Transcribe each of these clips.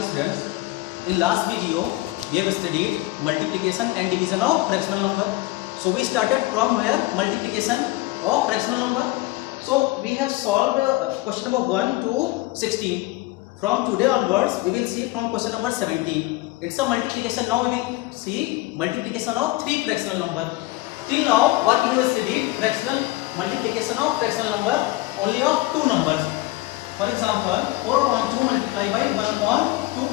dear students, in last video we have studied multiplication and division of fractional number. So we started from where? Multiplication of fractional number. So we have solved question number 1 to 16. From today onwards we will see from question number 17. It's a multiplication. Now we will see multiplication of 3 fractional number. Till now what we have studied, fractional multiplication of fractional number only of 2 numbers. For example, 4/2 multiplied by 1/2.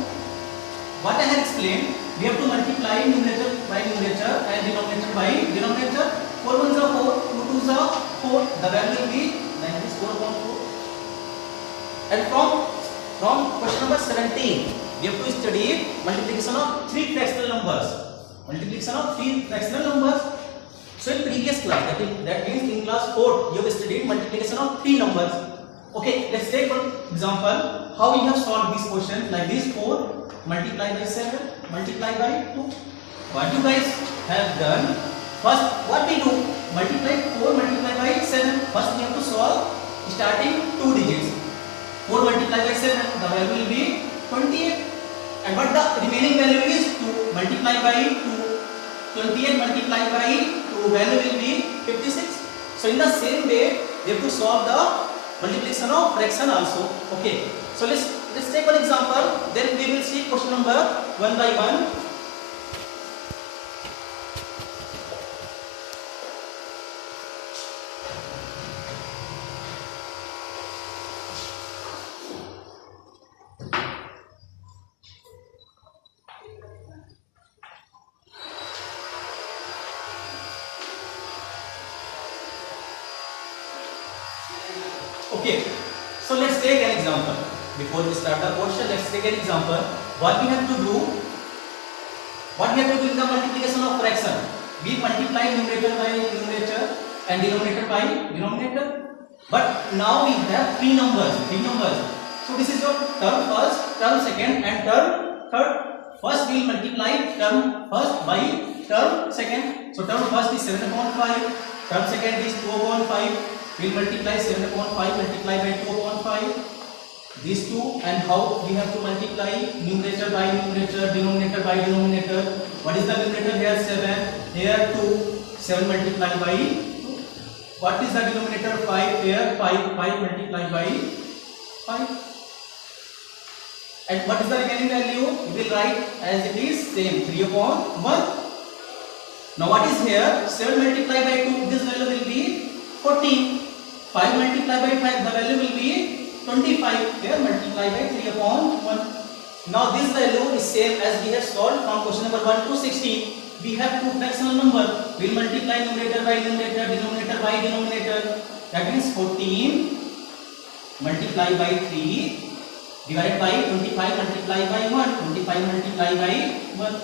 What I have explained, we have to multiply numerator by numerator and denominator by denominator. 4 1s are 4, 2 2s are 4. The value will be like this, 4/4. And from question number 17, we have to study multiplication of 3 fractional numbers. Multiplication of 3 fractional numbers. So in previous class, that means in class 4, you have studied multiplication of 3 numbers. Okay, let's take one example how we have solved this question like this. 4 multiplied by 7 multiplied by 2. What you guys have done, first what we do, multiply 4 multiplied by 7. First we have to solve starting 2 digits. 4 multiplied by 7, the value will be 28, and what the remaining value is 2 multiplied by 2. 28 multiplied by 2, value will be 56. So in the same way we have to solve the multiplication of fraction also. Okay, so let's take one example, then we will see question number one by one. Okay, so let's take an example. Before we start the question, let's take an example. What we have to do in the multiplication of fraction? We multiply numerator by numerator and denominator by denominator. But now we have three numbers. So this is your term first, term second, and term third. First we will multiply term first by term second. So term first is 7/5. Term second is 2/5. We will multiply 7/5 multiplied by 2/5. These two, and how we have to multiply numerator by numerator, denominator by denominator. What is the numerator here? 7. Here 2. 7 multiplied by 2. What is the denominator? 5. Here 5. 5 multiplied by 5. And what is the remaining value? We will write as it is same, 3/1. Now what is here? 7 multiplied by 2. This value will be 14. 5 multiplied by 5, the value will be 25. Here multiplied by 3/1. Now this value is same as we have solved from question number 1 to 16. We have 2 fractional number. We will multiply numerator by numerator, denominator by denominator. That means 14 multiplied by 3 divided by 25 multiplied by 1. 25 multiplied by 1.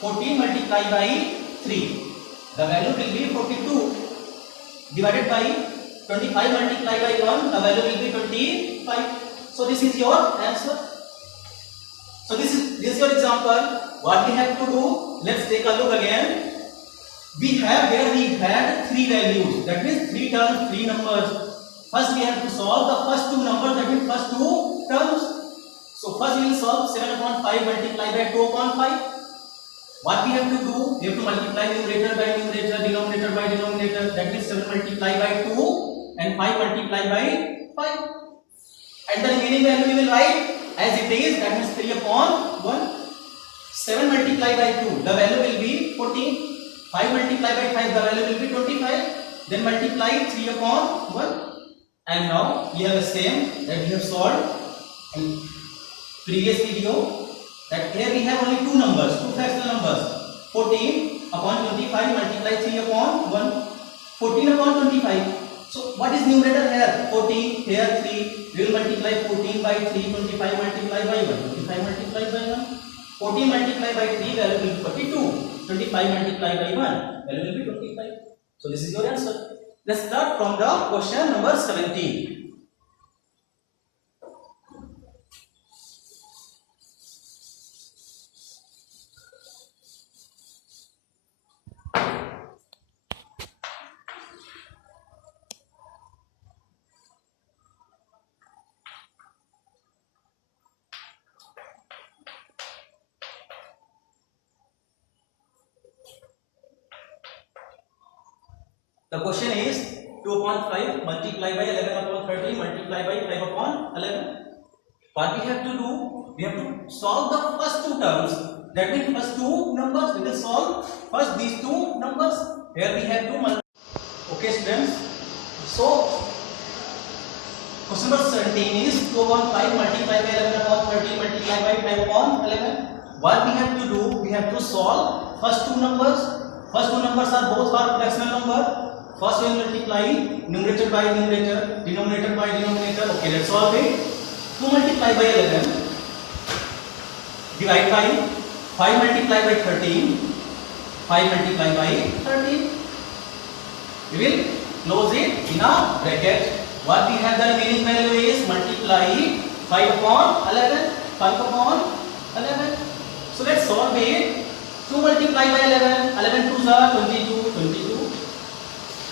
14 multiplied by 3. The value will be 42 divided by 25 multiplied by 1, the value will be 25. So this is your answer. So this is your example. What we have to do, let's take a look again. We had 3 values, that means 3 terms, 3 numbers. First we have to solve the first 2 numbers, that means first 2 terms. So first we will solve 7/5 multiplied by 2/5. What we have to do, we have to multiply numerator by numerator, denominator by denominator. That means 7 multiplied by 2 and 5 multiplied by 5. And the remaining value we will write as it is, that means 3/1. 7 multiplied by 2, the value will be 14. 5 multiplied by 5, the value will be 25. Then multiply 3/1. And now we have the same that we have solved in previous video. That here we have only 2 numbers, 2 fractional numbers. 14/25 multiply 3/1. 14/25. So what is numerator here? 14. Here 3. We will multiply 14 by 3. 25 multiplied by 1. 25 multiplied by 1. 14 multiplied by 3, value will be 42. 25 multiplied by 1, value will be 25. So this is your answer. Let's start from the question number 17. The question is 2 upon 5 multiply by 11 upon 13 multiply by 5 upon 11. What we have to do? We have to solve the first two terms. That means first two numbers. We will solve first these two numbers. Here we have to multiply. Okay, students. So question number 17 is 2 upon 5 multiply by 11 upon 13 multiply by 5 upon 11. What we have to do? We have to solve first two numbers. First two numbers are both are fractional number. First we will multiply numerator by numerator, denominator by denominator. Okay, let's solve it. 2 multiply by 11 divide by 5 multiply by 13, 5 multiply by 13. We will close it in a bracket. What we have the remaining value is multiply 5 upon 11, 5 upon 11. So let's solve it. 2 multiply by 11, 11 2s are 22, 22.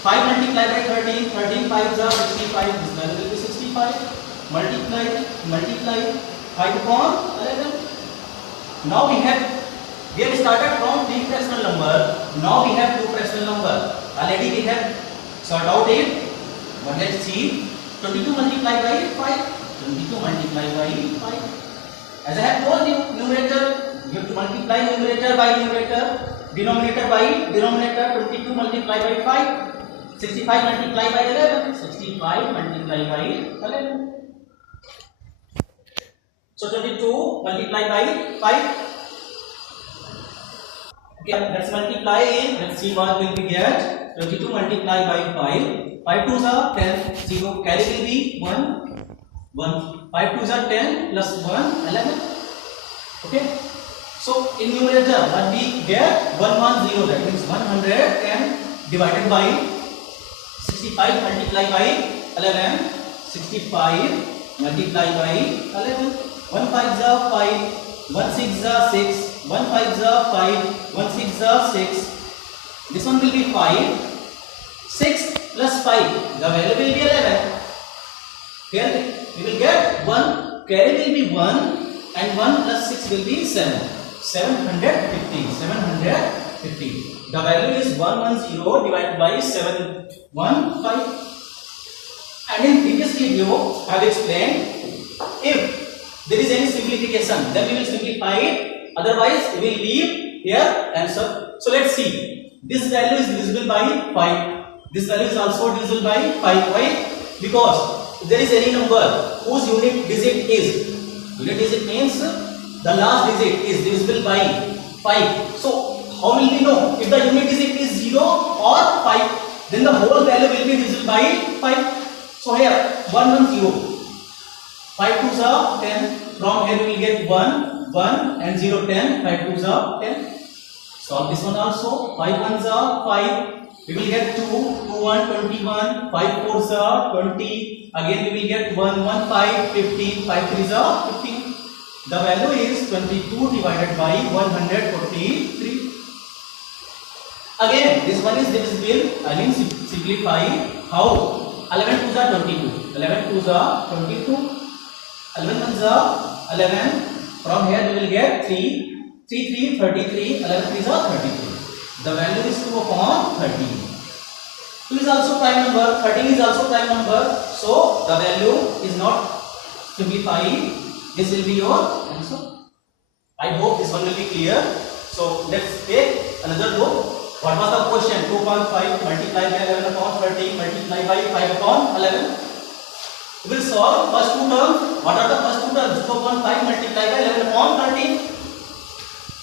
5 multiply by 13, 13 5s are 65. This value will be 65. Multiply 5 upon 11. Now we have started from 3 fractional number. Now we have 2 fractional number. Already we have sorted out it. But let's see. 22 multiplied by 5. 22 multiplied by 5. As I have told you, numerator, you have to multiply numerator by numerator, denominator by denominator. 22 multiplied by 5. 65 multiplied by 11. 65 multiplied by 11. So 22 multiplied by 5. Okay, let's multiply it. Let's see what will we get. 22 multiplied by 5. 5 2s are 10. 0. Carry will be 1. 1. 5 2s are 10 plus 1 11. Okay. So in numerator what we get 110. That means 110 divided by 65 multiplied by 11. 65 multiplied by 11. 1 5s are 5, 1 6s are 6, 1 5s are 5, 1 6s are 6. This one will be 5. 6 plus 5, the value will be 11. Here we will get 1, carry will be 1, and 1 plus 6 will be 7. 750. 750. The value is 110 divided by 715. And in previous video, I have explained if there is any simplification, then we will simplify it. Otherwise, we will leave here answer. So let's see. This value is divisible by 5. This value is also divisible by 5. Why? Because if there is any number whose unit digit means the last digit is divisible by 5. So how will we know if the unit digit is 0 or 5? Then the whole value will be divisible by 5. So here 110. 5 2s are 10. From here we will get 1, 1 and 0, 10. 5 2s are 10. Solve this one also. 5 1s are 5. We will get 2, 2 1, 21. 5 4s are 20. Again we will get 1, 1 5, 15. 5 3s are 15. The value is 22 divided by 143. Again this one is divisible. I mean simplify. How? 11 2s are 22. 11 2s are 22. 11 1s are 11. From here we will get 3. 3 3 33. 11 3s are 33. The value is 2 upon 13. 2 is also prime number. 13 is also prime number. So the value is not simplified. This will be your answer. I hope this one will be clear. So let's take another look. What was the question? 2 upon 5 multiplied by 11 upon 13 multiplied by 5 upon 11. We will solve first two terms. What are the first two terms? 2 upon 5 multiplied by 11 upon 13.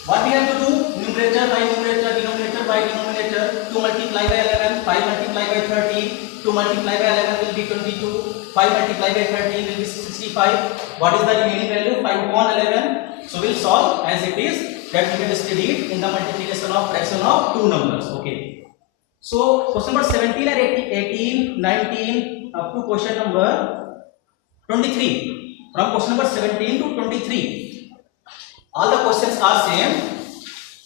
What we have to do? Numerator by numerator, denominator by denominator. 2 multiplied by 11, 5 multiplied by 13. 2 multiplied by 11 will be 22. 5 multiplied by 13 will be 65. What is the remaining value? 5 upon 11. So we will solve as it is. That we will study it in the multiplication of fraction of two numbers. Okay. So question number 17 and 18, 19 up to question number 23. From question number 17 to 23, all the questions are same.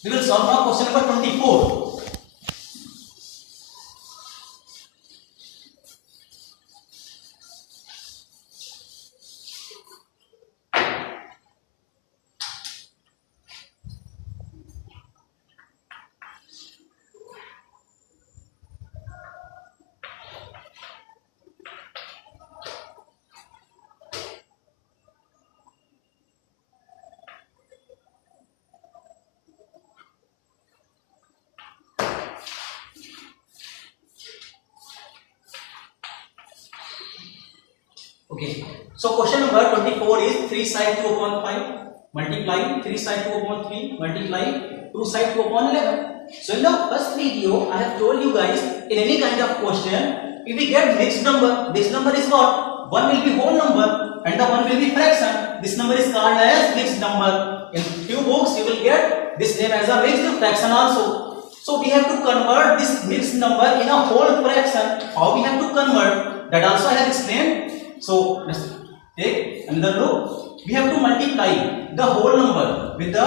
We will solve now question number 24. Okay. So question number 24 is 3 side 2 upon 5 multiply 3 side 2 upon 3 multiply 2 side 2 upon 11. So in the first video I have told you guys, in any kind of question, if we get mixed number, this number is what? One will be whole number and the one will be fraction. This number is called as mixed number. In few books you will get this name as a mixed fraction also. So we have to convert this mixed number in a whole fraction. How we have to convert? That also I have explained. So let's take another look. We have to multiply the whole number with the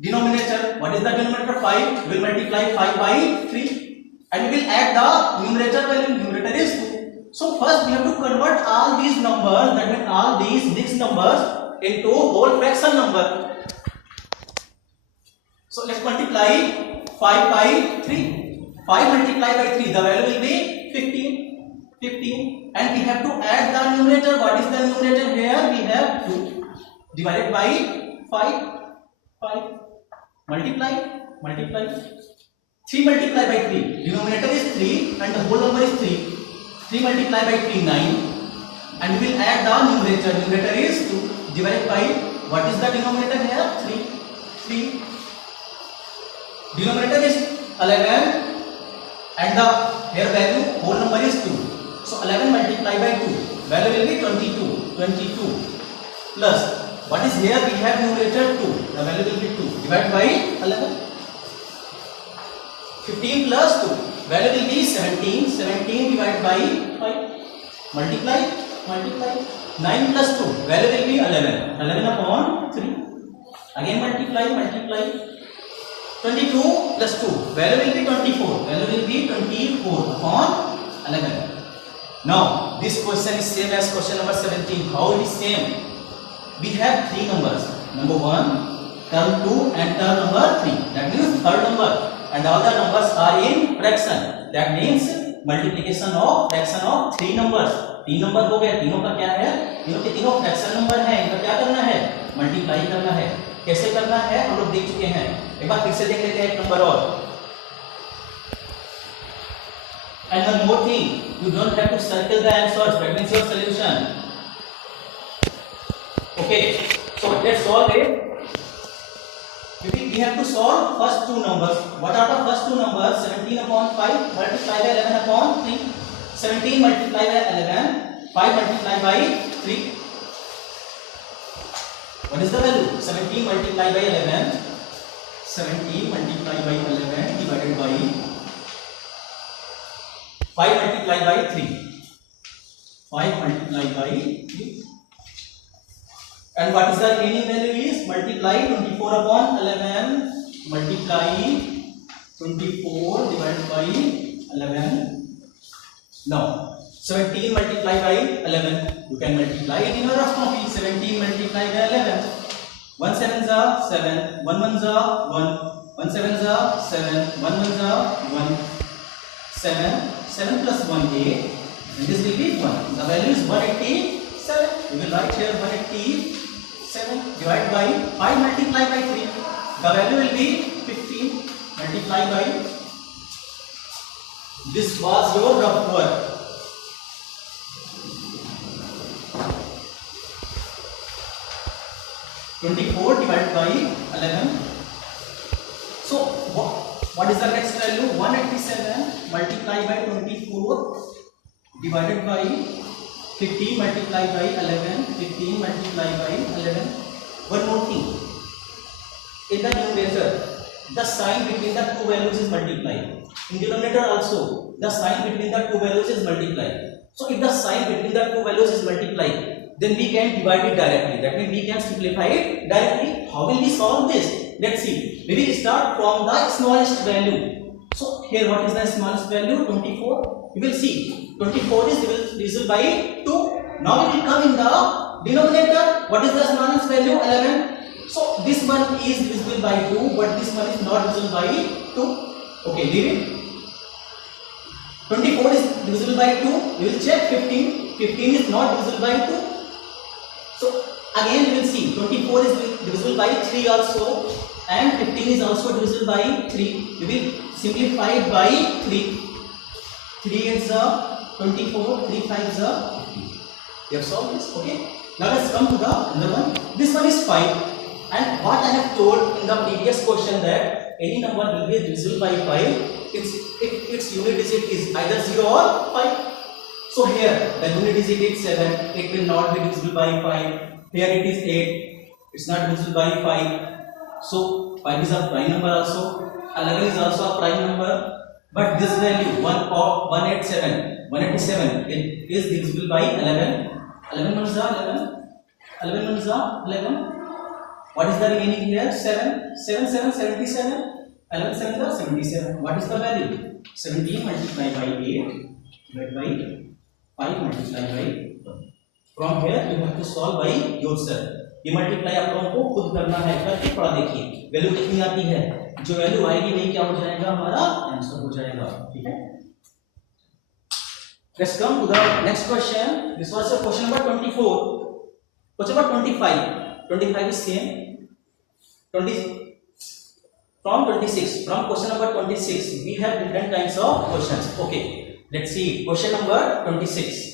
denominator. What is the denominator? 5. We will multiply 5 by 3 and we will add the numerator value. Numerator is 2. So first we have to convert all these numbers, that means all these mixed numbers, into whole fraction number. So let's multiply 5 by 3. 5 multiplied by 3, the value will be 15, and we have to add the numerator. What is the numerator here? We have 2 divided by 5. Multiply 3 multiplied by 3, denominator is 3 and the whole number is 3. 3 multiplied by 3, 9, and we will add the numerator is 2 divided by, what is the denominator here? 3. Denominator is 11 and the here value whole number is 2. So 11 multiplied by 2, value will be 22 plus, what is here? We have numerator 2, the value will be 2 divided by 11. 15 plus 2, value will be 17 divided by 5. Multiply 9 plus 2, value will be 11 upon 3. Again multiply 22 plus 2, value will be 24, value will be 24 upon 11. Now this question is same as question number 17. How it is same? We have 3 numbers, number 1, term 2 and term number 3, that means third number, and all the numbers are in fraction, that means multiplication of fraction of 3 numbers. 3 number हो गए, तीनों का क्या है? तीनों के तीनों fraction number है, इनका क्या करना है? मल्टीप्लाई करना है. कैसे करना है हम लोग देख चुके हैं, एक बार फिर से देख लेते हैं एक नंबर और. And one more thing, you don't have to circle the answers, that means your solution. Okay, so let's solve it. We have to solve first two numbers. What are the first two numbers? 17 upon 5 multiplied by 11 upon 3. 17 multiplied by 11, 5 multiplied by 3. What is the value? 17 multiplied by 11. 17 multiplied by 11 divided by 5 multiplied by 3. 5 multiplied by 3. And what is the remaining value is? Multiply 24 upon 11. Multiply 24 divided by 11. Now 17 multiplied by 11. You can multiply it in your rough copy. 17 multiplied by 11. 1 7s are 7. 1 1s are 1. 1 7s are 7. 1 1s are 1. 7. 7 plus 1 8. And this will be 1. The value is 187. We will write here 187 divided by 5 multiplied by 3. The value will be 15 multiplied by. This was your rough work. (24) divided by 11. So what is the next value? 187 multiplied by 24 divided by 15 multiplied by 11. 15 multiplied by 11. One more thing. In the numerator, the sign between the two values is multiplied. In denominator also, the sign between the two values is multiplied. So if the sign between the two values is multiplied, then we can divide it directly. That means we can simplify it directly. How will we solve this? Let's see. We will start from the smallest value. So here what is the smallest value? 24. We will see. 24 is divisible by 2. Now we will come in the denominator. What is the smallest value? 11. So this one is divisible by 2, but this one is not divisible by 2. Okay, leave it. 24 is divisible by 2. We will check 15. 15 is not divisible by 2. So again we will see 24 is divisible by 3 also, and 15 is also divisible by 3. We will simplify it by 3. 3 is 24, 3 5 is 15. You have solved this. Okay. Now let's come to the another one. This one is 5. And what I have told in the previous question that any number will be divisible by 5 if its unit digit is either 0 or 5. So here the unit digit is 7. It will not be divisible by 5. Here it is 8. It's not divisible by 5. So 5 is a prime number also. 11 is also a prime number. But this value 187 it is divisible by 11. 11 1 is 11. 11 1 is 11. What is the remaining here? 7. 7 7 77. 11 7 is 77. What is the value? 17 multiplied by 8 divided by 5 multiplied by 1. From here you have to solve by yourself. ये multiply आप लोगों को खुद करना है, करके थोड़ा देखिए वैल्यू कितनी आती है, जो वैल्यू आएगी वही क्या हो जाएगा, हमारा आंसर हो जाएगा. ठीक है. Let's come to the next question. This was question number 24. Question number 25. 25 is same. 20 from 26. From question number 26, we have different kinds of questions. Okay. Let's see. Question number 26.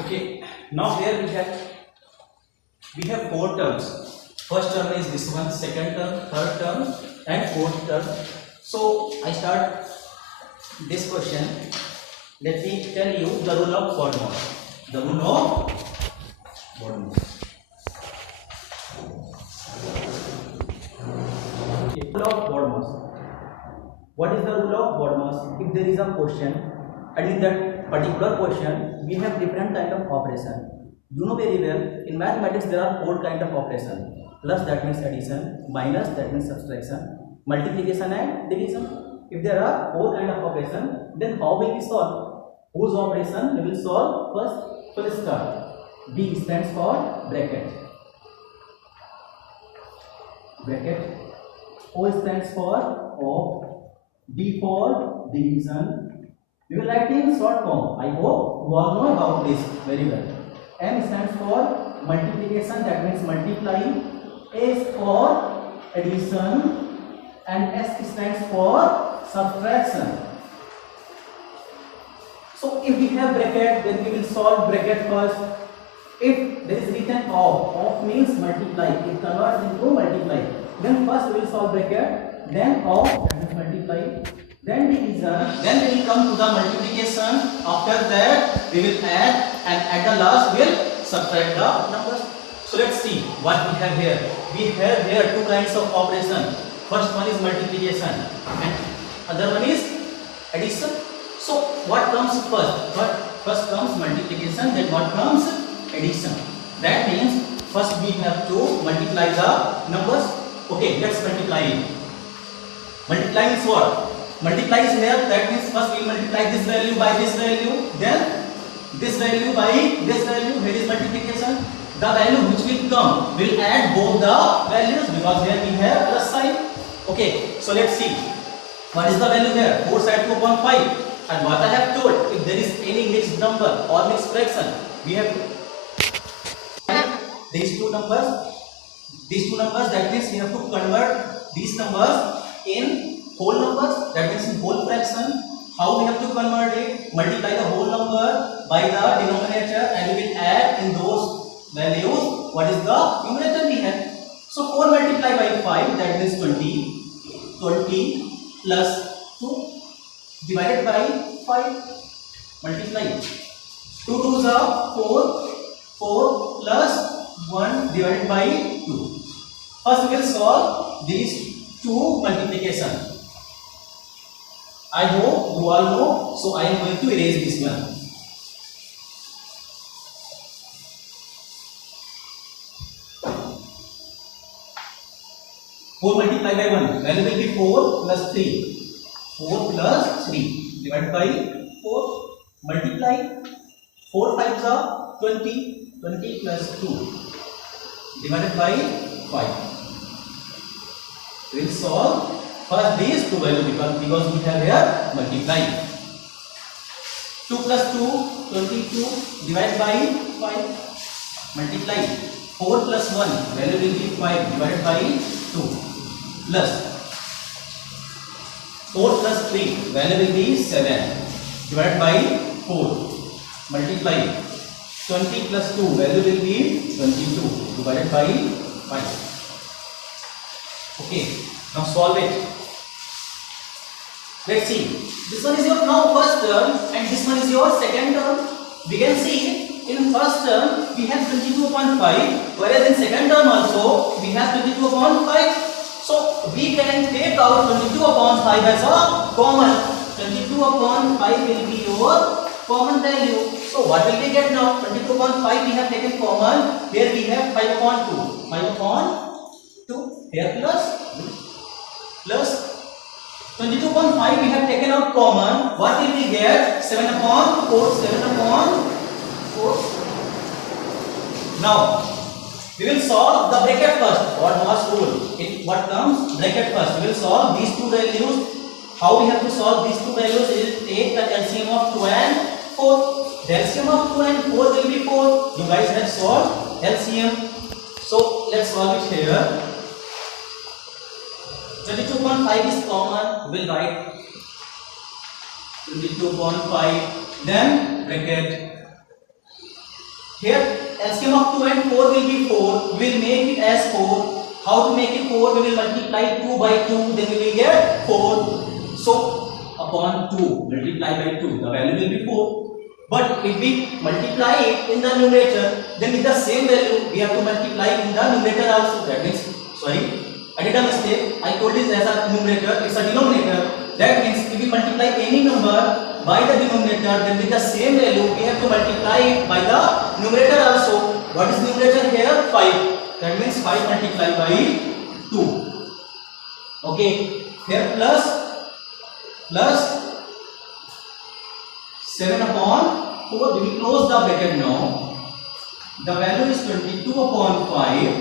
Okay, now here we have 4 terms. First term is this one, second term, third term, and fourth term. So I start this question. Let me tell you the rule of BODMAS. The rule of BODMAS. Rule of BODMAS. What is the rule of BODMAS? If there is a question, and in that particular question we have different kind of operation. You know very well, in mathematics there are 4 kind of operation. Plus that means addition, minus that means subtraction, multiplication and division. If there are 4 kind of operation, then how will we solve? Whose operation we will solve first? Full stop. B stands for bracket. Bracket. O stands for off. D for division. We will write in short form. I hope you all know about this very well. M stands for multiplication, that means multiply. A is for addition, and S stands for subtraction. So if we have bracket, then we will solve bracket first. If there is written off means multiply. It converts into multiply. Then first we will solve bracket, then off, that means multiply. Then division, then we will come to the multiplication. After that we will add, and at the last we will subtract the numbers. So let's see what we have here. We have here 2 kinds of operation. First one is multiplication and other one is addition. So what comes first? First comes multiplication, then what comes addition. That means first we have to multiply the numbers. Okay, let's multiply it. Multiply is what? Multiply is here, that means first we multiply this value by this value, then this value by this value. Here is multiplication. The value which will come will add both the values, because here we have plus sign. Okay, so let's see what is the value here. 4 side to upon 5, and what I have told, if there is any mixed number or mixed fraction, we have these two numbers. That means we have to convert these numbers in whole numbers, that means in whole fraction. How we have to convert it? Multiply the whole number by the denominator, and we will add in those values what is the numerator we have. So 4 multiplied by 5, that means 20. 20 plus 2 divided by 5. Multiply. 2 2s are 4. 4 plus 1 divided by 2. First we will solve these 2 multiplication. I hope you all know, so I am going to erase this one. 4 multiplied by 1, value will be 4 plus 3. 4 plus 3 divided by 4, multiply. 4 5s are 20, 20 plus 2 divided by 5. We will solve first these two values because we have here multiply. 2 plus 2, 22 divided by 5, multiply. 4 plus 1, value will be 5 divided by 2, plus 4 plus 3, value will be 7 divided by 4, multiply. 20 plus 2, value will be 22 divided by 5. Okay, now solve it. Let's see. This one is your now first term and this one is your second term. We can see in first term we have 22 upon 5, whereas in second term also we have 22 upon 5. So we can take out 22 upon 5 as a common. 22 upon 5 will be your common value. So what will we get now? 22 upon 5 we have taken common. Here we have 5 upon 2. 5 upon 2. Here plus 22 upon 5 we have taken out common. What will we get? 7 upon 4. 7 upon 4. Now we will solve the bracket first. What was rule? What comes? Bracket first. We will solve these two values. How we have to solve these two values is take the LCM of 2 and 4. The LCM of 2 and 4 will be 4. You guys have solved LCM. So let's solve it here. 22 upon 5 is common. We will write 22 upon 5. Then bracket. Here LCM of 2 and 4 will be 4. We will make it as 4. How to make it 4? We will multiply 2 by 2. Then we will get 4. So upon 2 multiply by 2. The value will be 4. But if we multiply it in the numerator, then with the same value we have to multiply in the numerator also. That means, sorry, I did a mistake. I told this as a numerator. It's a denominator. That means if we multiply any number by the denominator, then with the same value we have to multiply it by the numerator also. What is numerator here? 5. That means 5 multiplied by 2. Okay. Here plus 7 upon 4. We will close the bracket now. The value is 22 upon 5.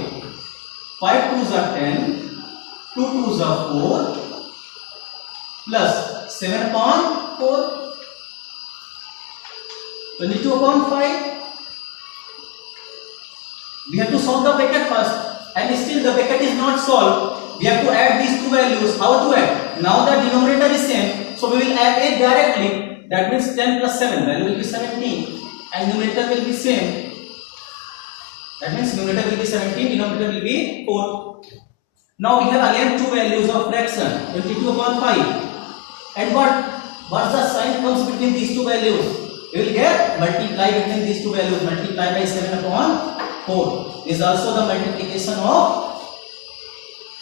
5 2s are 10. 2 2s are 4. Plus 7 upon 4. 22 upon 5. We have to solve the bracket first, and still the bracket is not solved. We have to add these two values. How to add? Now the denominator is same, so we will add it directly. That means 10 plus 7, value will be 17, and numerator will be same. That means numerator will be 17, denominator will be 4. Now we have again two values of fraction, 22 upon 5. And what's the sign comes between these two values? We will get multiply between these two values. Multiply by 7 upon 4 is also the multiplication of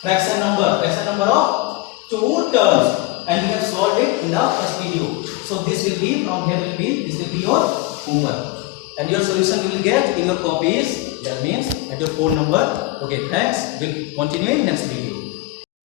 fraction number of two terms, and we have solved it in the first video. So this will be this will be your homework, and your solution you will get in your copies. That means at your phone number. Okay, thanks. We'll continue in next video.